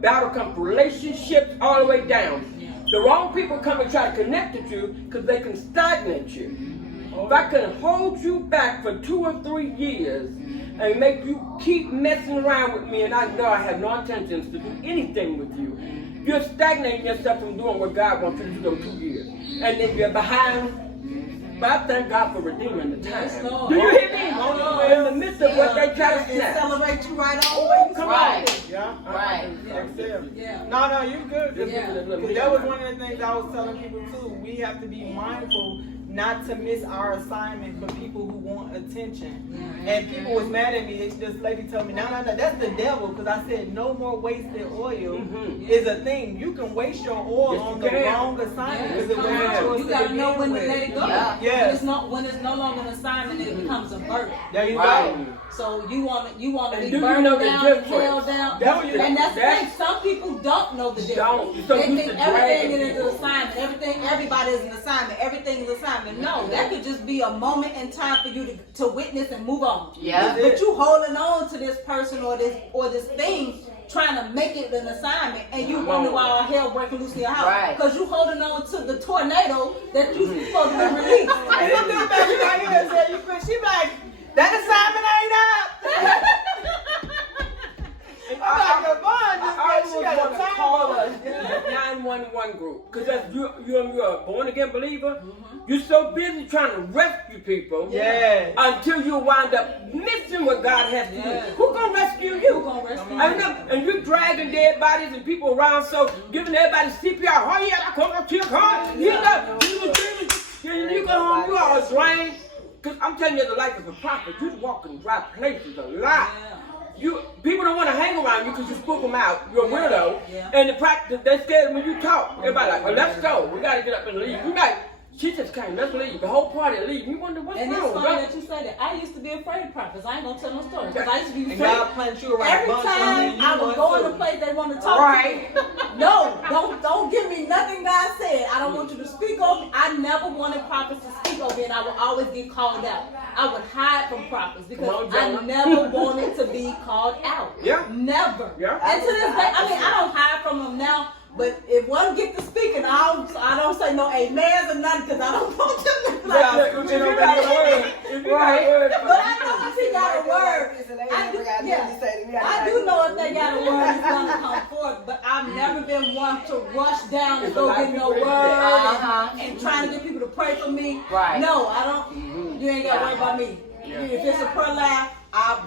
battle comes from relationships all the way down. The wrong people come and try to connect with you because they can stagnate you. If I can hold you back for 2 or 3 years and make you keep messing around with me, and I know I have no intentions to do anything with you, you're stagnating yourself from doing what God wants you to do those 2 years. And if you're behind, but I thank God for redeeming the time. Yes, Lord. Do you hear me? In the midst of what they try to snap. Celebrate you right on where you Come right. on. Yeah. Right. Yeah. No, you good. Yeah. Because that was one of the things I was telling people too. We have to be mindful not to miss our assignment for people who want attention. And people was mad at me. This lady told me, no, that's the devil. Because I said no more wasted oil is a thing. You can waste your oil on the wrong assignment because it wasn't yours. You gotta know when to let it go. Yeah. When it's no longer an assignment, it becomes a burden. There you go. So you want to be do burned you know the down and difference? held down. Don't And that's the thing. Some people don't know the difference. Don't. So They used think to everything drag is an assignment. Everybody is an assignment. Everything is an assignment. No, that could just be a moment in time for you to witness and move on. Yeah. But you holding on to this person or this thing, trying to make it an assignment, and you wonder why all hell breaking loose in your house. Right. Because you holding on to the tornado that you supposed to be released. And this dude back right here and said, you quit. She like, that assignment ain't up. I'm like, Yvonne just she got a time. Call us 911 group. Because that's you're a born again believer. You're so busy trying to rescue people until you wind up missing what God has to do. Who gonna rescue you? Who gonna rescue you? And you're dragging dead bodies and people around, so giving everybody CPR. Oh yeah, I come up to your car. You go home, you all drained. Because I'm telling you, the life of a prophet, you walk in dry places a lot. People don't want to hang around you because you spook them out. You're a weirdo. And the practice, they're scared when you talk. Everybody like, well, let's go. We got to get up and leave. You like, she just came, let's leave. The whole party leave. You wonder what's and wrong. And it's funny that you say that. I used to be afraid of prophets. I ain't going to tell no stories. Because I used to be afraid. God planted you around Every time I would go in a place they want to talk to me. No, don't give me nothing God said. I don't want you to speak over me. I never wanted prophets to speak over me, and I would always get called out. I would hide from prophets because I never wanted to be called out. Never. And to this day, I mean, I don't hide from them now. But if one get to speaking, I don't say no amens or nothing because I don't want them to like. If you got a word, But I know if he got a word, I do know if they got a word, it's gonna come forth. But I've never been one to rush down and go get no word and trying to get people to pray for me. Right. No, I don't. You ain't got to worry about me. If it's a prayer line, I'm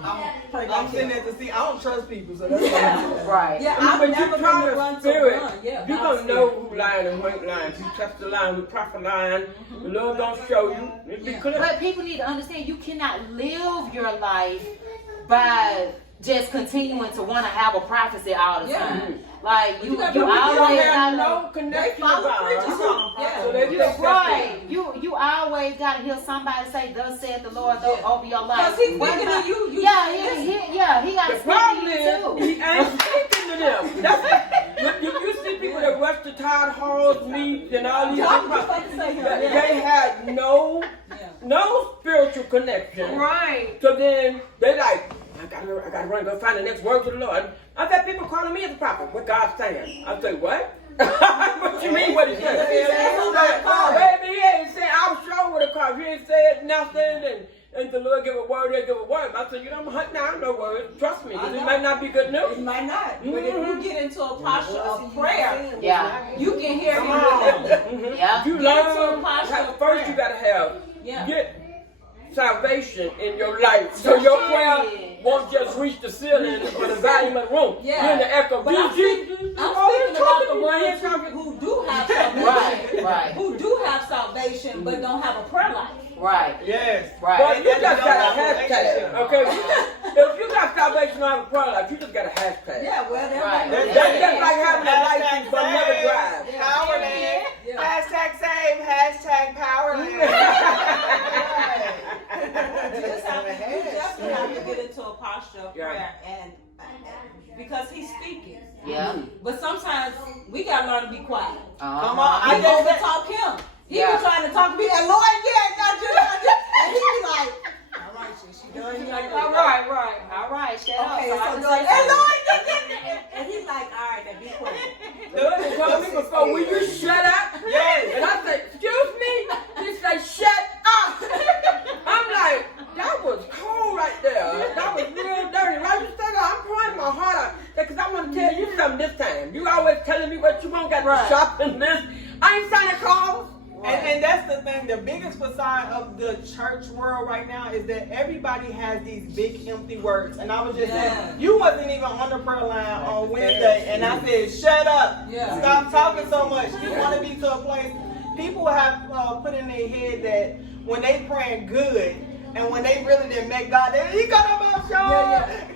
pray I'm sitting there to see. I don't trust people, so that's right. Yeah, I've never been to run to run. You don't know who lying and who ain't lying. You trust the line, who prophet lying. The Lord don't show you. It be clear. But people need to understand you cannot live your life by just continuing to want to have a prophecy all the time. Like you always have no connection about You always gotta hear somebody say, "Thus saith the Lord," over your life. Because he's speaking to you. He got to speak to you too. He ain't speaking to them. That's you see people that rush to Todd Hall's meet and all these things. They had no spiritual connection. Right. So then they like, I gotta run, go find the next word to the Lord. I've had people calling me as a prophet. What God's saying? I say, what? What you mean? What he said? Baby, he ain't said. I'm sure what it called. He ain't said nothing, and the Lord give a word, they give a word. I said, I'm hunting down no words. Trust me, because it might not be good news. It might not. But if you get into a posture of prayer, you can hear him. You learn. First, you gotta have get salvation in your life, so your prayer won't just reach the ceiling or the volume of the room. You're in the echo. But I'm speaking about the ones who do have salvation, who do have salvation, but don't have a prayer life. Right. Yes. Right. Well, you just got a hashtag. Okay. If you got salvation and have a prayer life, you just got a hashtag. Yeah. Well, that's just like having a license but never drive. Powerland. Hashtag save. Hashtag Powerland. You definitely have to get into a posture of prayer, and because he's speaking. Yeah. But sometimes we gotta learn to be quiet. Come on. I overtalk him. He was trying to talk to me, and Lord, not just. And he was like, all right, she done. He like, all right, shut up. Okay, so I Lord, and Lord, and he's like, all right, now be quiet. The lady told me before, will you shut up? Yes. And I said, excuse me? She said, shut up. I'm like, that was cold right there. That was real dirty. Right? You said that, I'm pouring my heart out. Because I want to tell you something this time. You always telling me what you want, got to shop and this. I ain't Santa Claus. And that's the thing, the biggest facade of the church world right now is that everybody has these big empty words. And I was just saying, you wasn't even on the prayer line on Wednesday, and I said, shut up, stop talking so much. You want to be to a place, people have put in their head that when they praying good, and when they really didn't make God, he got up on show.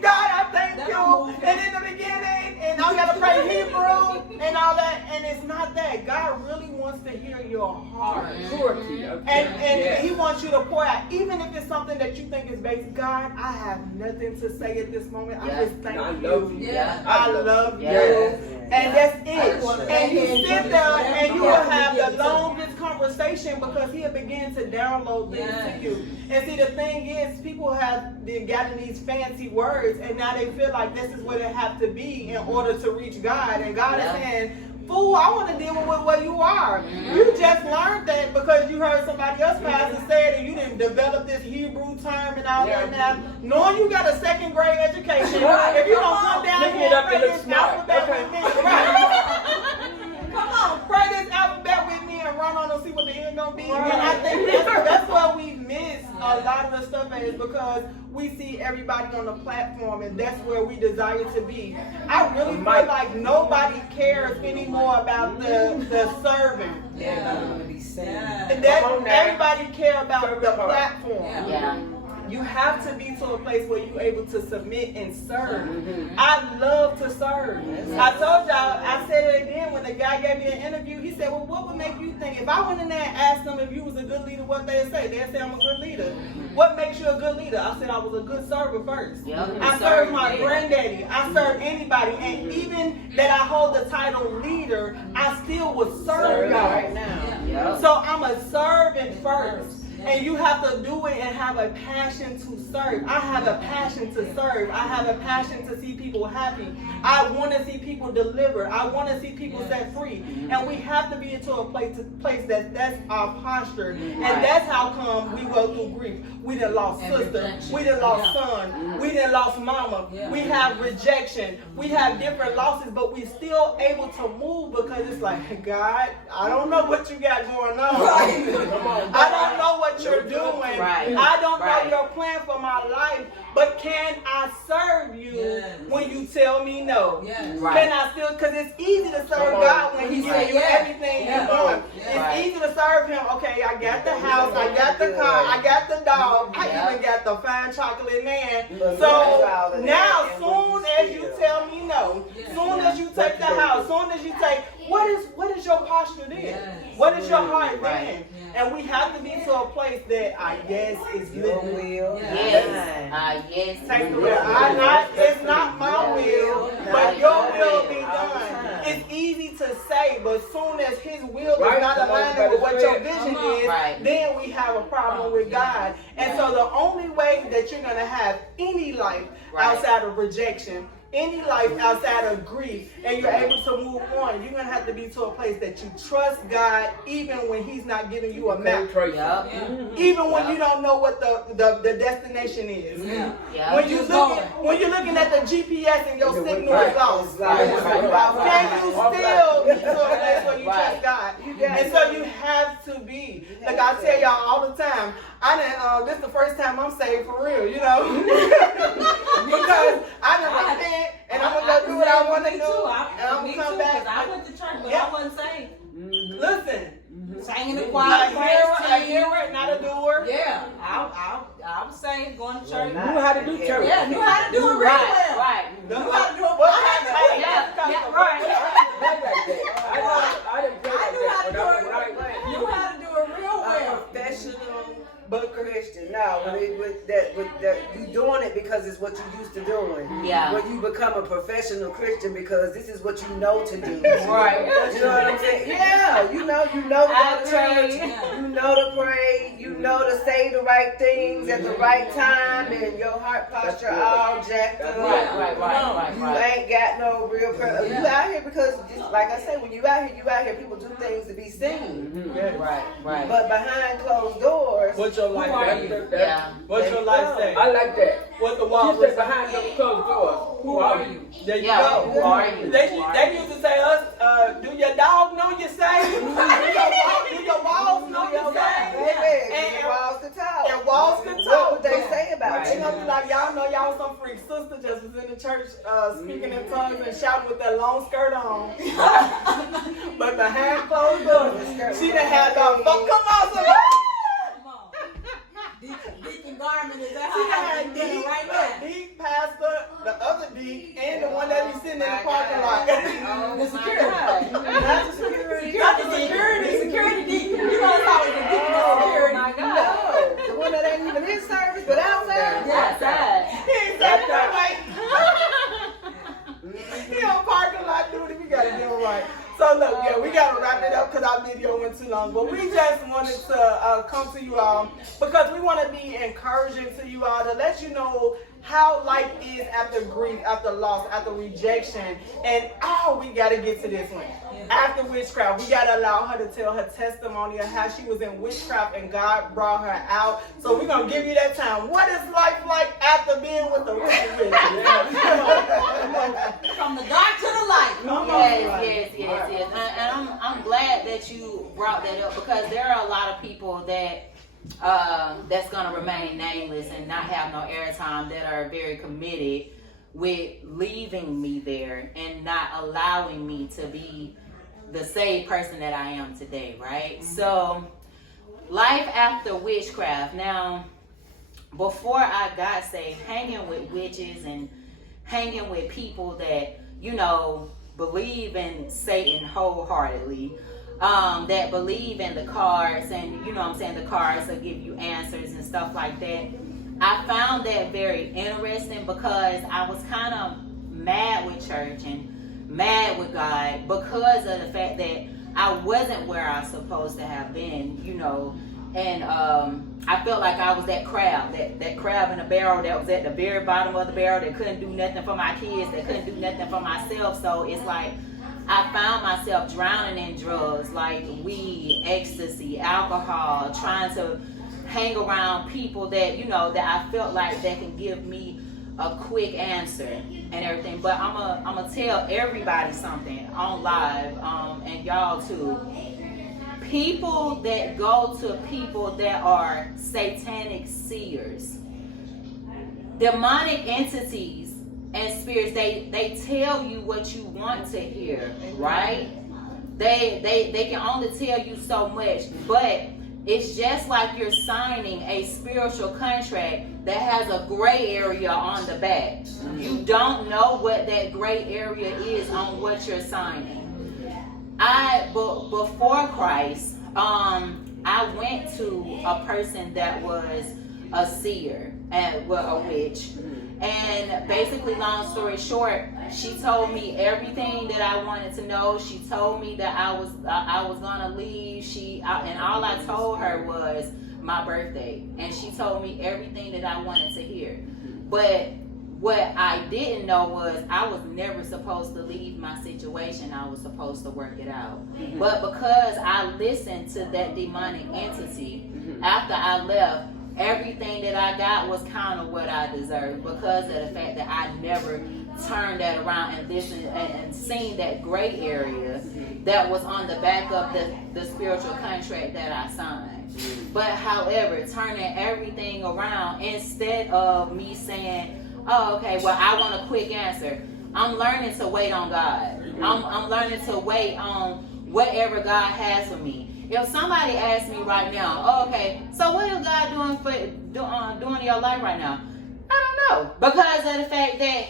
God, I thank you. And in the beginning, and I gotta pray Hebrew and all that. And it's not that. God really wants to hear your heart. And he wants you to pour out, even if it's something that you think is basic. God, I have nothing to say at this moment. I just thank you. I love you. And that's it. And you sit there and you will have the longest conversation because he'll begin to download things to you. And see, the thing is, people have gotten these fancy words, and now they feel like this is what it have to be in order to reach God. And God is saying, fool, I want to deal with what you are. You just learned that because you heard somebody else pastor say it, and you didn't develop this Hebrew term and all that now. Knowing you got a 2nd grade education, if you don't come down here and pray this alphabet with me, come on, pray this alphabet with me and run on and see what the end gonna be. And I think that's why we miss a lot of the stuff is because we see everybody on the platform, and that's where we desire to be. I really feel like nobody cares anymore about the serving. Everybody care about the platform. You have to be to a place where you're able to submit and serve. I love to serve. I told y'all, I said it again when the guy gave me an interview. He said, well, what would make you think? If I went in there and asked them if you was a good leader, what they'd say? They'd say I'm a good leader. What makes you a good leader? I said I was a good server first. I served my granddaddy. I served anybody. And even that I hold the title leader, I still would serve y'all right now. So I'm a servant first. And you have to do it and have a passion to serve. I have a passion to serve. I have a passion to see people happy. I want to see people delivered. I want to see people set free. And we have to be into a place that's our posture. And that's how come we go through grief. We done lost sister. We done lost son. We done lost mama. We have rejection. We have different losses, but we still able to move because it's like, God, I don't know what you got going on. I don't know what you're doing. I don't know your plan for my life, but can I serve you when you tell me no? Can I still, because it's easy to serve God when He's giving you everything you want. It's easy to serve Him. Okay, I got the house, I got the car, I got the dog, I even got the fine chocolate man. So now, soon as you tell me no, soon as you take the house, soon as you take, what is your posture then? What is your heart then? And we have to be to a place that our yes is your will. Yes. Take the will. It's not my will, but your will be done. It's easy to say, but soon as His will is not aligning with what your vision is, then we have a problem with God. And so the only way that you're going to have any life outside of rejection, any life outside of grief, and you're able to move on, you're going to have to be to a place that you trust God even when He's not giving you a map. Even when you don't know what the destination is. When you're looking at the GPS and your signal is lost. Can you still be to a place where you trust God? And so you have to be. Like I tell y'all all the time, this is the first time I'm saved for real, you know? Because I done repent and I'm going to go do what I want to do. And I'm going to come back. I went to church, but I wasn't saved. Listen. Sang in the choir, a hearer, not a doer. Yeah, I was saved, going to church. Knew how to do church. Yeah, knew how to do it real well. Knew how to do it. I knew how to do it real well. Professional, but Christian. No, with that, you doing it because it's what you used to doing. Yeah. when you become a professional Christian because this is what you know to do. Right. You know what I'm saying? Yeah, you know to go to church, you know to pray, you know to say the right things at the right time, and your heart posture all jacked up. Right. You ain't got no real prayer. You out here because, just like I say, when you out here, people do things to be seen. Right. But behind closed doors, What's your life say? Yeah. What's your life say? I like that. What the She wall said say? behind those closed doors. Who are you? There you Yeah, go. who are you? They used to say us, do your dog know you saved? Do your walls know you saved? baby, and walls to talk. And walls can What talk. would they say about They you? gonna be like, y'all know y'all some freak sister just was in the church speaking in tongues and shouting with that long skirt on. But behind closed doors, she done had the fuck. Come on, somebody. Deacon Garment, is that She how had you doing Deke, right now? Deke, Pastor, the other Deke, and the one that be sitting in the parking lot. The security. Not the security. Not the security deacon. You know it's always the deacon of security. My God. No, the one that ain't even in service, but outside. Outside. He ain't saying that right. He on parking lot duty. We gotta do it right. So look, yeah, we gotta wrap it up because our video went too long. But we just wanted to come to you all because we want to be encouraging to you all to let you know how life is after grief, after loss, after rejection. And we gotta get to this one. After witchcraft, we gotta allow her to tell her testimony of how she was in witchcraft and God brought her out. So we're gonna give you that time. What is life like after being with the wicked witch? From the dark to the light. Yes. And I'm glad that you brought that up because there are a lot of people that that's gonna remain nameless and not have no airtime that are very committed with leaving me there and not allowing me to be the saved person that I am today, right? So, life after witchcraft. Now, before I got saved, hanging with witches and hanging with people that, believe in Satan wholeheartedly, that believe in the cards and, the cards will give you answers and stuff like that. I found that very interesting because I was kind of mad with church and mad with God because of the fact that I wasn't where I was supposed to have been, and I felt like I was that crab, that crab in a barrel that was at the very bottom of the barrel that couldn't do nothing for my kids, that couldn't do nothing for myself. So it's like I found myself drowning in drugs like weed, ecstasy, alcohol, trying to hang around people that, that I felt like that can give me a quick answer and everything. But I'm gonna tell everybody something on live, and y'all too. People that go to people that are satanic seers, demonic entities and spirits, they tell you what you want to hear, right? They can only tell you so much, but it's just like you're signing a spiritual contract that has a gray area on the back. You don't know what that gray area is on what you're signing. Before Christ, I went to a person that was a seer and a witch. And basically, long story short, she told me everything that I wanted to know. She told me that I was gonna leave. And all I told her was my birthday, and she told me everything that I wanted to hear. But what I didn't know was I was never supposed to leave my situation. I was supposed to work it out. But because I listened to that demonic entity, after I left, everything that I got was kind of what I deserved because of the fact that I never turned that around and listened and seen that gray area that was on the back of the spiritual contract that I signed. But however, turning everything around, instead of me saying, oh, okay, well, I want a quick answer, I'm learning to wait on God. I'm learning to wait on whatever God has for me. If somebody asks me right now, oh, okay, so what is God doing in your life right now? I don't know, because of the fact that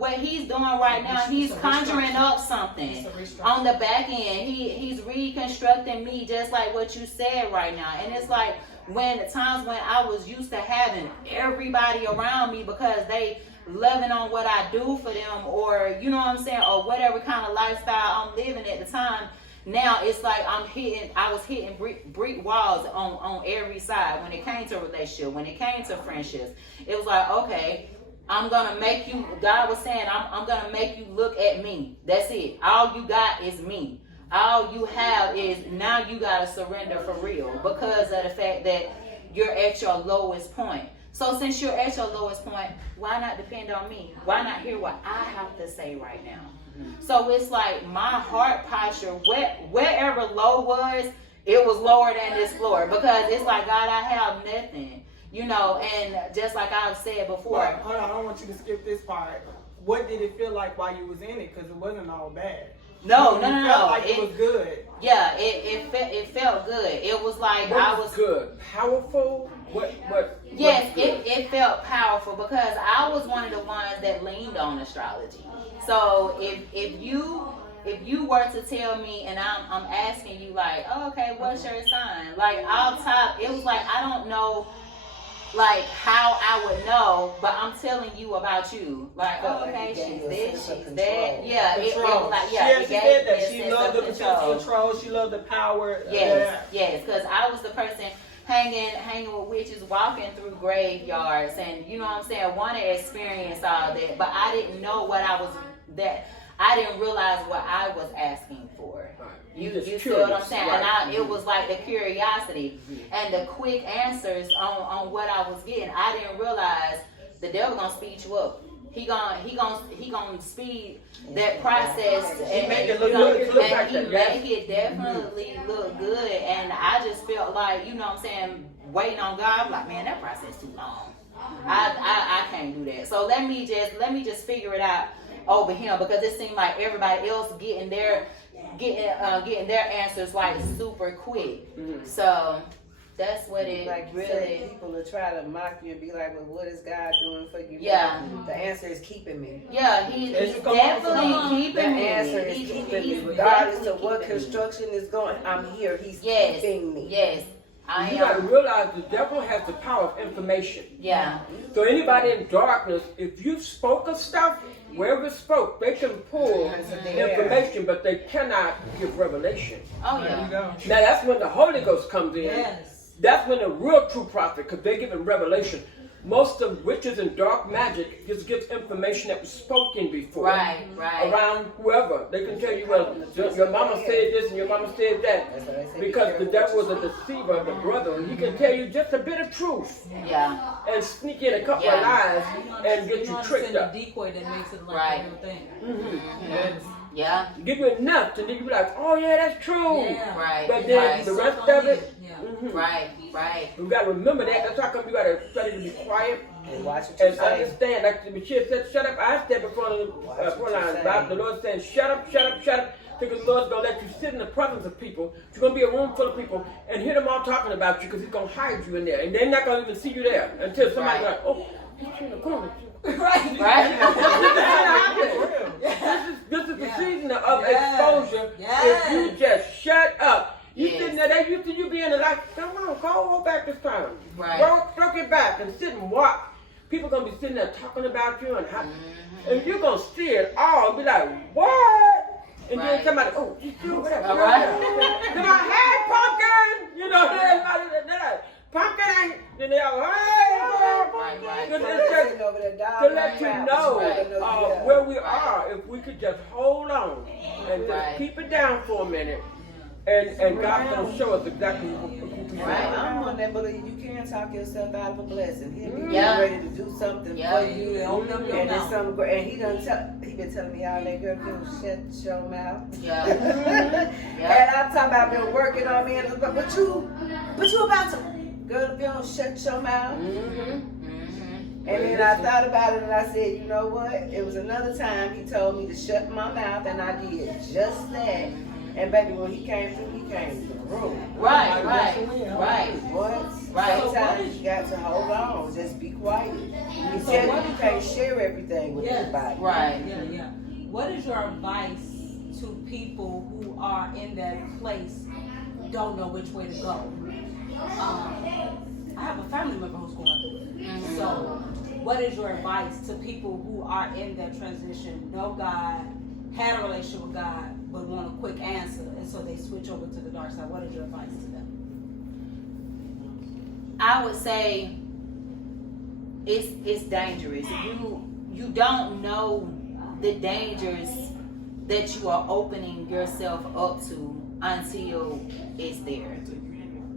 what he's doing right now, he's conjuring up something on the back end. He's reconstructing me, just like what you said right now. And it's like when I was used to having everybody around me because loving on what I do for them, or you know what I'm saying, or whatever kind of lifestyle I'm living at the time. Now it's like I was hitting brick walls on every side when it came to relationship, when it came to friendships. It was like, okay, I'm gonna make you, God was saying, I'm gonna make you look at me. That's it. All you got is me. All you have is, now you gotta surrender for real, because of the fact that you're at your lowest point. So since you're at your lowest point, why not depend on me? Why not hear what I have to say right now? So it's like my heart posture, wherever low was, it was lower than this floor, because it's like, God, I have nothing, you know. And just like I've said before, Hold on, I don't want you to skip this part. What did it feel like while you was in it? Because it wasn't all bad. No. It felt like it was good. Yeah, it felt good. It was like What was good? Powerful? What Yes, good? it felt powerful, because I was one of the ones that leaned on astrology. So if you were to tell me, and I'm asking you like, oh, okay, what's your sign? Like off top, it was like, I don't know like how I would know, but I'm telling you about you. Like, oh, okay, she's this, she's that. Yeah, it was like, yeah, she said that she loved the sense of control. She loved the power. Yes, because I was the person hanging with witches, walking through graveyards, and you know what I'm saying, want to experience all that, but I didn't know what I didn't realize what I was asking for. You see what I'm saying? Right. And it was like the curiosity and the quick answers on what I was getting. I didn't realize the devil gonna speed you up. He gonna speed that process and make it definitely look good. And I just felt like, you know what I'm saying, waiting on God. I'm like, man, that process too long. I can't do that. So let me just figure it out over him, because it seemed like everybody else getting their answers like super quick. So that's what it like really. People will try to mock you and be like, well, what is God doing for you? Yeah. The answer is keeping me. Yeah, he's definitely keeping me. The answer is keeping me. Regardless of what construction is going, I'm here. He's keeping me. Yes. You got to realize the devil has the power of information. Yeah. So anybody in darkness, if you spoke of stuff, wherever spoke, they can pull information, but they cannot give revelation. Oh yeah. Now that's when the Holy Ghost comes in. Yes. That's when the real true prophet, because they're giving revelation. Most of witches and dark magic just gives information that was spoken before. Right. Around whoever. They can tell you, well, your mama said this and your mama said that. Because the devil was a deceiver, the brother. He can tell you just a bit of truth. Yeah. And sneak in a couple of lies and get you tricked up. A decoy that makes it like a real thing. Yes. Yeah. Give you enough, and then you be like, oh yeah, that's true. Yeah. Right. But then the rest of it, Right. You gotta remember that. That's how come you gotta study to be quiet And watch what you and say. understand. Like the Michelle said, shut up. I stand before the line. The Lord saying, shut up. Because the Lord's gonna let you sit in the presence of people. You're gonna be a room full of people and hear them all talking about you, because He's gonna hide you in there, and they're not gonna even see you there until somebody's like, oh, he's in the corner. Right. This is the season of exposure. If you just shut up. You sitting there, they used to you being like, come on, go back this time. Right. Go get back and sit and watch. People gonna be sitting there talking about you and how, and you're gonna see it all and be like, what? And then somebody, oh, you still with that? All right. Then I had pumpkin, you know, they're like, pumpkin ain't, then they're all, hey, Right. to let you know where we are. If we could just hold on and just keep it down for a minute. And God's going to show us exactly what we I'm one that believe you can talk yourself out of a blessing. He'll be ready to do something for you. And it's something great. And he been telling me all that, girl, you shut your mouth. Yeah. And I'm talking about been working on me, but you about to, girl, if you don't shut your mouth. And then I thought about it and I said, you know what? It was another time he told me to shut my mouth, and I did just that. And baby, when he came through the room. Right. What? Sometimes you got to hold on, just be quiet. He said you can't share everything with everybody. Right. Yeah. What is your advice to people who are in that place, don't know which way to go? I have a family member who's going through it. So what is your advice to people who are in that transition, know God, had a relationship with God, but want a quick answer, and so they switch over to the dark side? What is your advice to them? I would say it's dangerous. You don't know the dangers that you are opening yourself up to until it's there.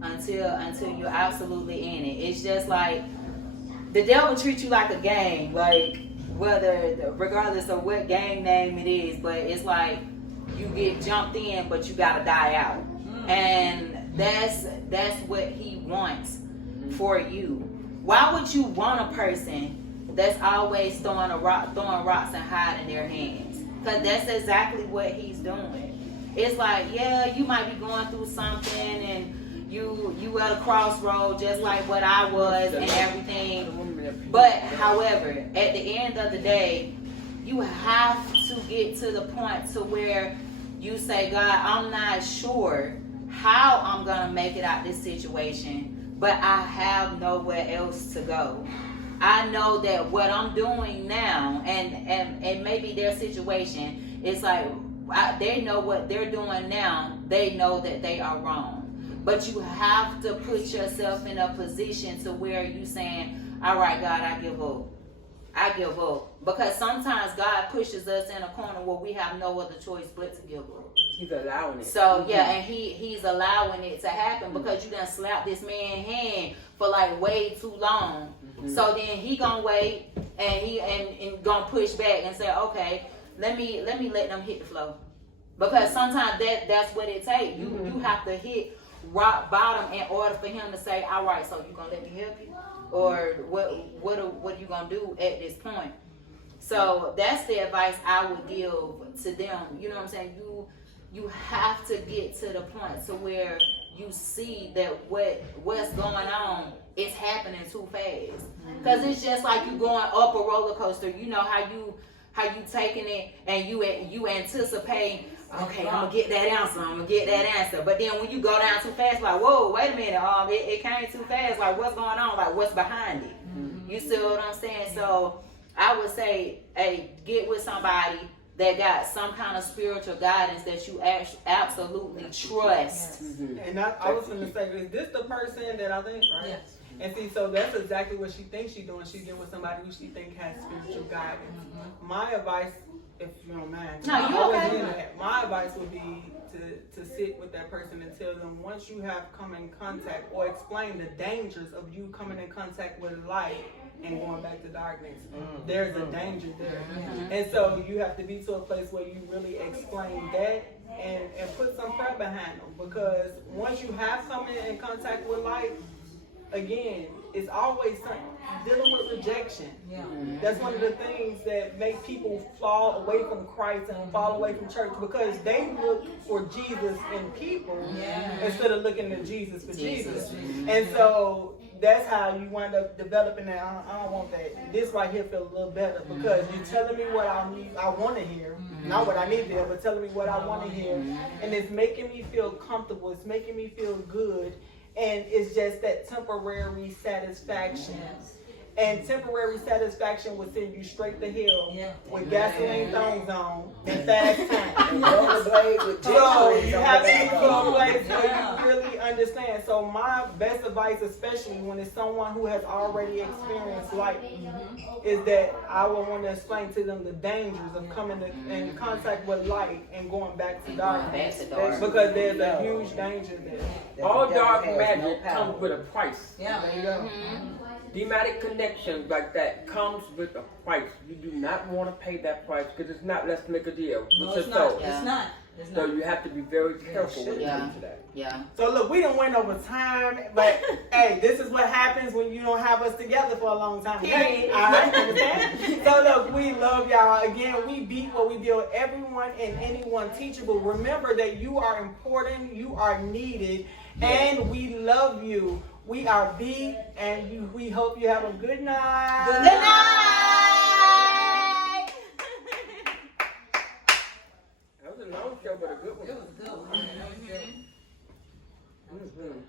Until you're absolutely in it. It's just like the devil treats you like a game, like regardless of what game name it is, but it's like you get jumped in, but you gotta die out, and that's what he wants for you. Why would you want a person that's always throwing rocks and hiding their hands? Because that's exactly what he's doing. It's like, yeah, you might be going through something and you at a crossroad just like what I was and everything. But however, at the end of the day, you have to get to the point to where you say, God, I'm not sure how I'm gonna make it out this situation, but I have nowhere else to go. I know that what I'm doing now, and maybe their situation, it's like they know what they're doing now. They know that they are wrong. But you have to put yourself in a position to where you saying, all right, God, I give up. I give up. Because sometimes God pushes us in a corner where we have no other choice but to give up. He's allowing it. So yeah, and he's allowing it to happen because you done slapped this man's hand for like way too long. So then he gonna wait and he gonna push back and say, okay, let me let them hit the floor. Because sometimes that's what it takes. You have to hit rock bottom in order for him to say, all right, so you gonna let me help you, or what are you gonna do at this point? So that's the advice I would give to them. You know what I'm saying? You have to get to the point to where you see that what's going on is happening too fast. Because it's just like you going up a roller coaster. You know how you taking it and you anticipate, okay, I'm gonna get that answer. But then when you go down too fast, like, whoa, wait a minute, it came too fast. Like, what's going on? Like, what's behind it? You see what I'm saying? So I would say, hey, get with somebody that got some kind of spiritual guidance that you absolutely trust. And I was going to say, is this the person that I think, right? Yes. And see, so that's exactly what she thinks she's doing. She's getting with somebody who she thinks has spiritual guidance. My advice, if you don't mind, No, you okay. My advice would be to sit with that person and tell them, once you have come in contact, or explain the dangers of you coming in contact with light and going back to darkness. There's a danger there. And so you have to be to a place where you really explain that and put some prayer behind them. Because once you have come in contact with light, again, it's always dealing with rejection. That's one of the things that make people fall away from Christ and fall away from church, because they look for Jesus in people instead of looking to Jesus for Jesus. And so that's how you wind up developing that. I don't want that. This right here feels a little better because you're telling me what I want to hear, not what I need to hear, but telling me what I want to hear, and it's making me feel comfortable. It's making me feel good. And it's just that temporary satisfaction. And temporary satisfaction will send you straight to hell with gasoline thongs on and fast time. So you have to get to a place where you really understand. So my best advice, especially when it's someone who has already experienced light, is that I would want to explain to them the dangers of coming in contact with light and going back to darkness. Because there's a huge danger there. All dark magic comes with a price. There you go. Thematic connections like that comes with a price. You do not want to pay that price because it's not let's make a deal. No, it's not. It's not. So you have to be very careful when it comes to that. So look, we done went over time, but hey, this is what happens when you don't have us together for a long time. Period. All right, understand? So look, we love y'all. Again, we beat what we build. Everyone and anyone teachable. Remember that you are important, you are needed, and we love you. We are beat, and we hope you have a good night. Good night. That was a long show, but a good one. It was good. Mm-hmm.